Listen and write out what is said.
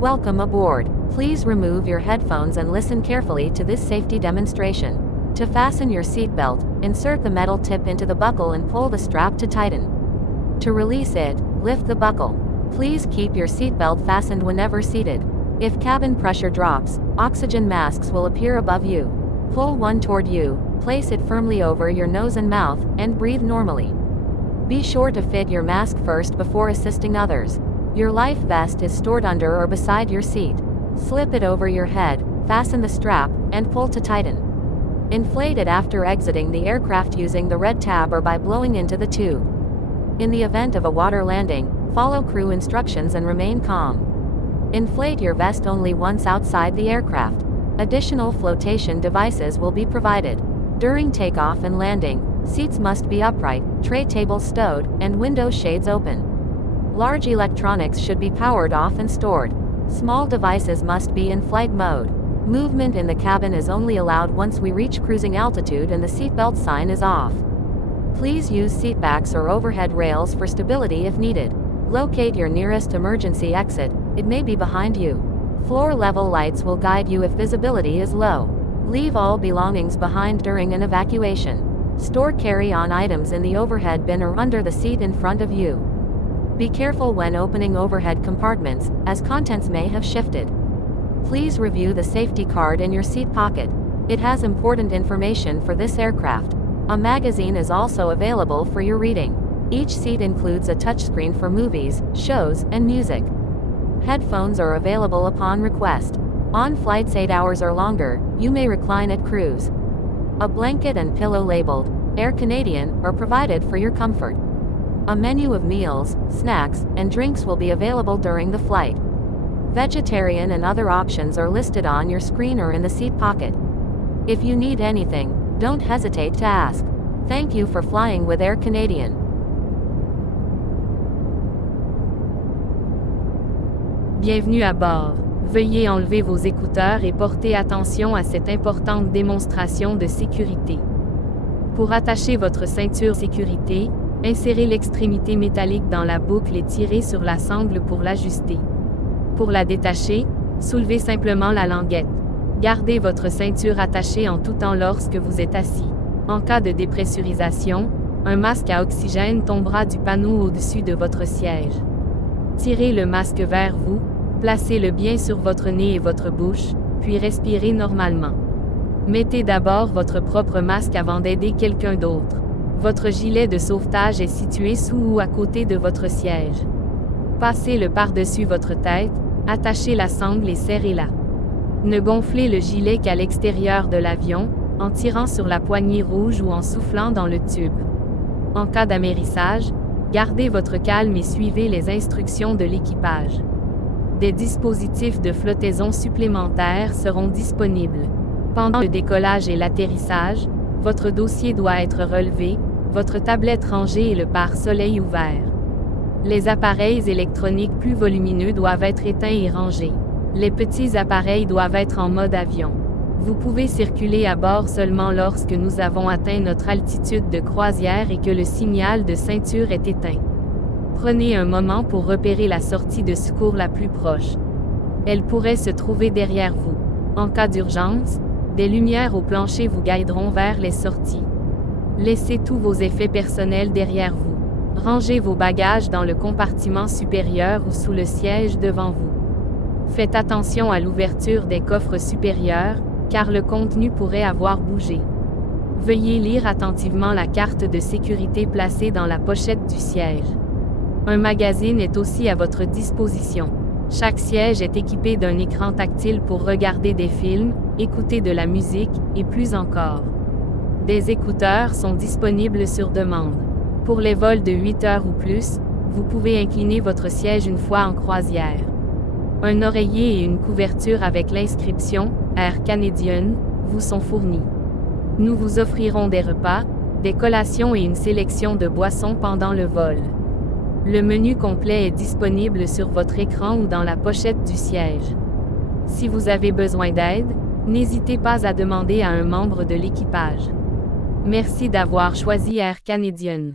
Welcome aboard. Please remove your headphones and listen carefully to this safety demonstration. To fasten your seatbelt, insert the metal tip into the buckle and pull the strap to tighten. To release it, lift the buckle. Please keep your seatbelt fastened whenever seated. If cabin pressure drops, oxygen masks will appear above you. Pull one toward you, place it firmly over your nose and mouth, and breathe normally. Be sure to fit your mask first before assisting others. Your life vest is stored under or beside your seat. Slip it over your head, fasten the strap, and pull to tighten. Inflate it after exiting the aircraft using the red tab or by blowing into the tube. In the event of a water landing, follow crew instructions and remain calm. Inflate your vest only once outside the aircraft. Additional flotation devices will be provided. During takeoff and landing, seats must be upright, tray tables stowed, and window shades open. Large electronics should be powered off and stored. Small devices must be in flight mode. Movement in the cabin is only allowed once we reach cruising altitude and the seatbelt sign is off. Please use seatbacks or overhead rails for stability if needed. Locate your nearest emergency exit, it may be behind you. Floor level lights will guide you if visibility is low. Leave all belongings behind during an evacuation. Store carry-on items in the overhead bin or under the seat in front of you. Be careful when opening overhead compartments, as contents may have shifted. Please review the safety card in your seat pocket. It has important information for this aircraft. A magazine is also available for your reading. Each seat includes a touchscreen for movies, shows, and music. Headphones are available upon request. On flights 8 hours or longer, you may recline at cruise. A blanket and pillow labeled Air Canadian are provided for your comfort. A menu of meals, snacks, and drinks will be available during the flight. Vegetarian and other options are listed on your screen or in the seat pocket. If you need anything, don't hesitate to ask. Thank you for flying with Air Canadian. Bienvenue à bord. Veuillez enlever vos écouteurs et porter attention à cette importante démonstration de sécurité. Pour attacher votre ceinture sécurité, insérez l'extrémité métallique dans la boucle et tirez sur la sangle pour l'ajuster. Pour la détacher, soulevez simplement la languette. Gardez votre ceinture attachée en tout temps lorsque vous êtes assis. En cas de dépressurisation, un masque à oxygène tombera du panneau au-dessus de votre siège. Tirez le masque vers vous, placez-le bien sur votre nez et votre bouche, puis respirez normalement. Mettez d'abord votre propre masque avant d'aider quelqu'un d'autre. Votre gilet de sauvetage est situé sous ou à côté de votre siège. Passez-le par-dessus votre tête, attachez la sangle et serrez-la. Ne gonflez le gilet qu'à l'extérieur de l'avion, en tirant sur la poignée rouge ou en soufflant dans le tube. En cas d'amérissage, gardez votre calme et suivez les instructions de l'équipage. Des dispositifs de flottaison supplémentaires seront disponibles. Pendant le décollage et l'atterrissage, votre dossier doit être relevé, votre tablette rangée et le pare-soleil ouvert. Les appareils électroniques plus volumineux doivent être éteints et rangés. Les petits appareils doivent être en mode avion. Vous pouvez circuler à bord seulement lorsque nous avons atteint notre altitude de croisière et que le signal de ceinture est éteint. Prenez un moment pour repérer la sortie de secours la plus proche. Elle pourrait se trouver derrière vous. En cas d'urgence, des lumières au plancher vous guideront vers les sorties. Laissez tous vos effets personnels derrière vous. Rangez vos bagages dans le compartiment supérieur ou sous le siège devant vous. Faites attention à l'ouverture des coffres supérieurs, car le contenu pourrait avoir bougé. Veuillez lire attentivement la carte de sécurité placée dans la pochette du siège. Un magazine est aussi à votre disposition. Chaque siège est équipé d'un écran tactile pour regarder des films, écouter de la musique, et plus encore. Des écouteurs sont disponibles sur demande. Pour les vols de 8 heures ou plus, vous pouvez incliner votre siège une fois en croisière. Un oreiller et une couverture avec l'inscription « Air Canadian » vous sont fournis. Nous vous offrirons des repas, des collations et une sélection de boissons pendant le vol. Le menu complet est disponible sur votre écran ou dans la pochette du siège. Si vous avez besoin d'aide, n'hésitez pas à demander à un membre de l'équipage. Merci d'avoir choisi Air Canadian.